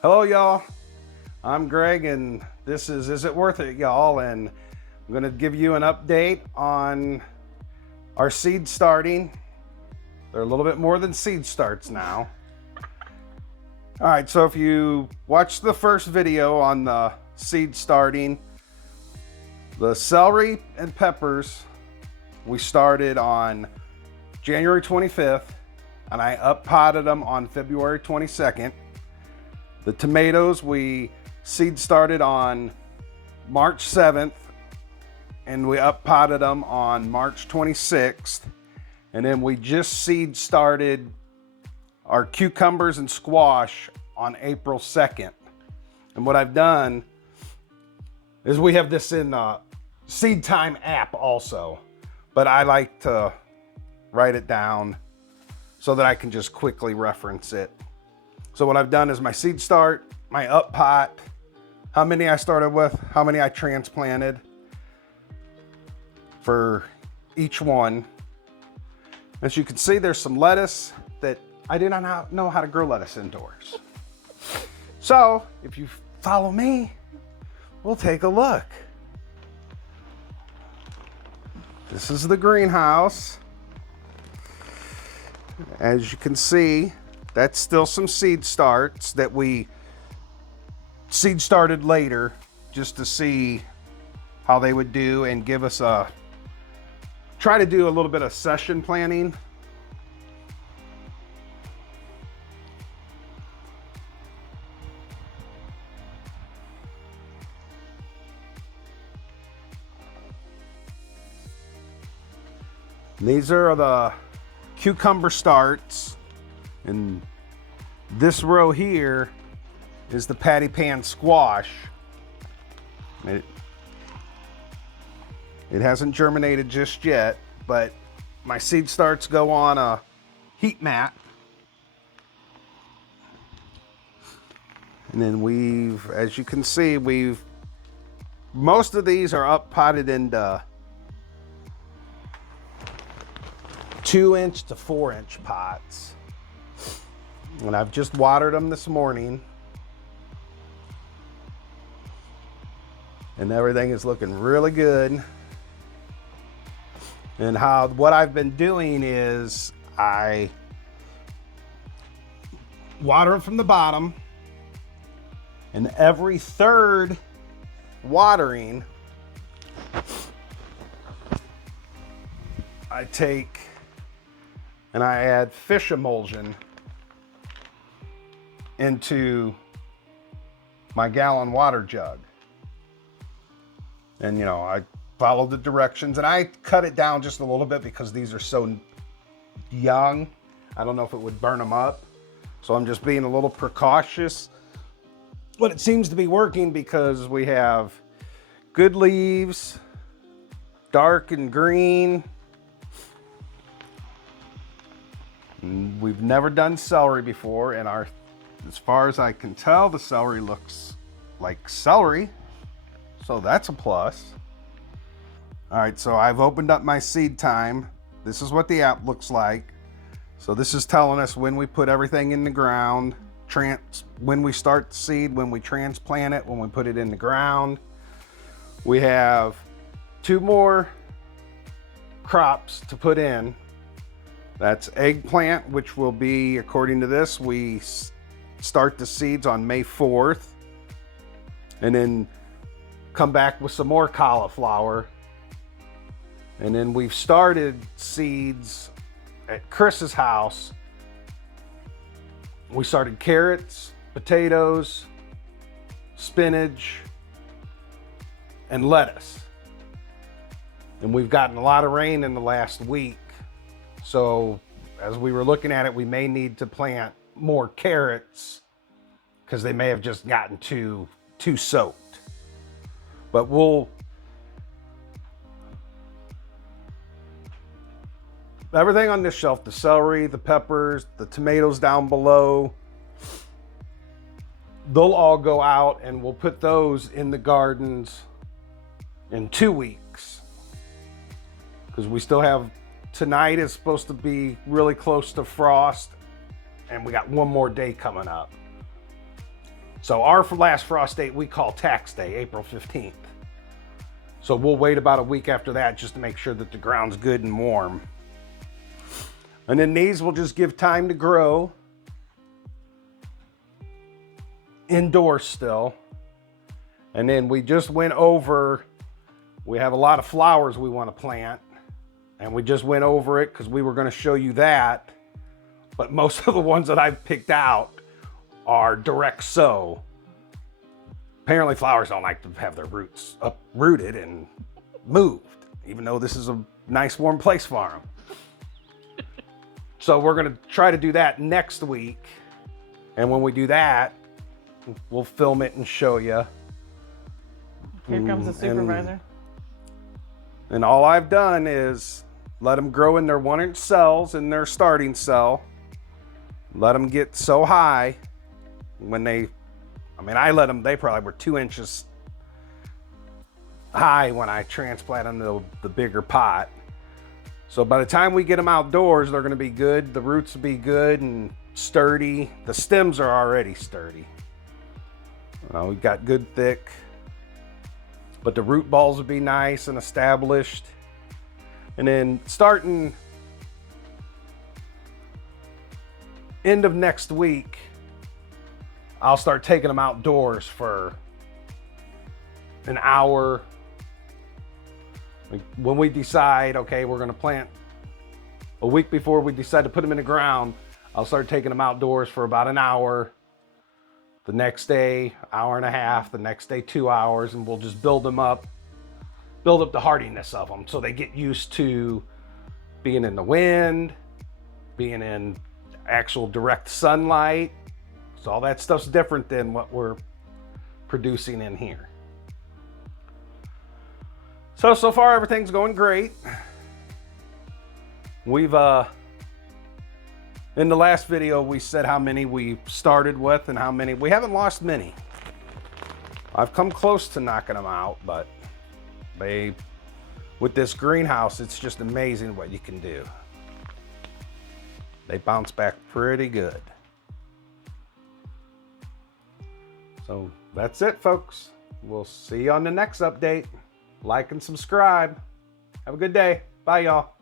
Hello, y'all. I'm Greg, and this is It Worth It, y'all? And I'm going to give you an update on our seed starting. They're a little bit more than seed starts now. All right, so if you watched the first video on the seed starting, the celery and peppers, we started on January 25th, and I up potted them on February 22nd. The tomatoes, we seed started on March 7th, and we up potted them on March 26th. And then we just seed started our cucumbers and squash on April 2nd. And what I've done is we have this in the Seed Time app also, but I like to write it down so that I can just quickly reference it. So what I've done is my seed start, my up pot, how many I started with, how many I transplanted for each one. As you can see, there's some lettuce that I did not know how to grow lettuce indoors. So if you follow me, we'll take a look. This is the greenhouse. As you can see, that's still some seed starts that we seed started later just to see how they would do and give us try to do a little bit of session planning. These are the cucumber starts, and this row here is the patty pan squash. It hasn't germinated just yet, but my seed starts go on a heat mat. And then as you can see, most of these are up potted into 2-inch to 4-inch pots. And I've just watered them this morning. And everything is looking really good. And what I've been doing is I water them from the bottom, and every third watering, I take and I add fish emulsion into my gallon water jug. And I follow the directions, and I cut it down just a little bit because these are so young. I don't know if it would burn them up. So I'm just being a little precautious. But it seems to be working because we have good leaves, dark and green. We've never done celery before, and as far as I can tell, the celery looks like celery. So that's a plus. All right, so I've opened up my Seed Time. This is what the app looks like. So this is telling us when we put everything in the ground, when we start the seed, when we transplant it, when we put it in the ground. We have 2 more crops to put in. That's eggplant, which will be, according to this, we start the seeds on May 4th. And then come back with some more cauliflower. And then we've started seeds at Chris's house. We started carrots, potatoes, spinach, and lettuce. And we've gotten a lot of rain in the last week. So as we were looking at it, we may need to plant more carrots because they may have just gotten too soaked. But everything on this shelf, the celery, the peppers, the tomatoes down below, they'll all go out, and we'll put those in the gardens in 2 weeks. Because we still have, tonight is supposed to be really close to frost, and we got one more day coming up. So our last frost date we call tax day, April 15th. So we'll wait about a week after that just to make sure that the ground's good and warm. And then these will just give time to grow indoors still. And then we just went over, we have a lot of flowers we want to plant, and we just went over it because we were going to show you that. But most of the ones that I've picked out are direct sow. Apparently flowers don't like to have their roots uprooted and moved, even though this is a nice warm place for them. So we're gonna try to do that next week. And when we do that, we'll film it and show you. Here comes the supervisor. And all I've done is let them grow in their 1-inch cells in their starting cell. Let them get so high when I let them, they probably were 2 inches high when I transplanted them to the bigger pot. So by the time we get them outdoors, they're gonna be good. The roots will be good and sturdy. The stems are already sturdy. We've got good thick, but the root balls will be nice and established. And then starting end of next week, I'll start taking them outdoors for an hour. When we decide, okay, we're gonna plant a week before we decide to put them in the ground, I'll start taking them outdoors for about an hour. The next day, hour and a half, the next day, 2 hours, and we'll just build up the hardiness of them so they get used to being in the wind, being in actual direct sunlight. So all that stuff's different than what we're producing in here. So far everything's going great. We've in the last video we said how many we started with and how many we haven't lost many. I've come close to knocking them out, but with this greenhouse, it's just amazing what you can do. They bounce back pretty good. So that's it, folks. We'll see you on the next update. Like and subscribe. Have a good day. Bye, y'all.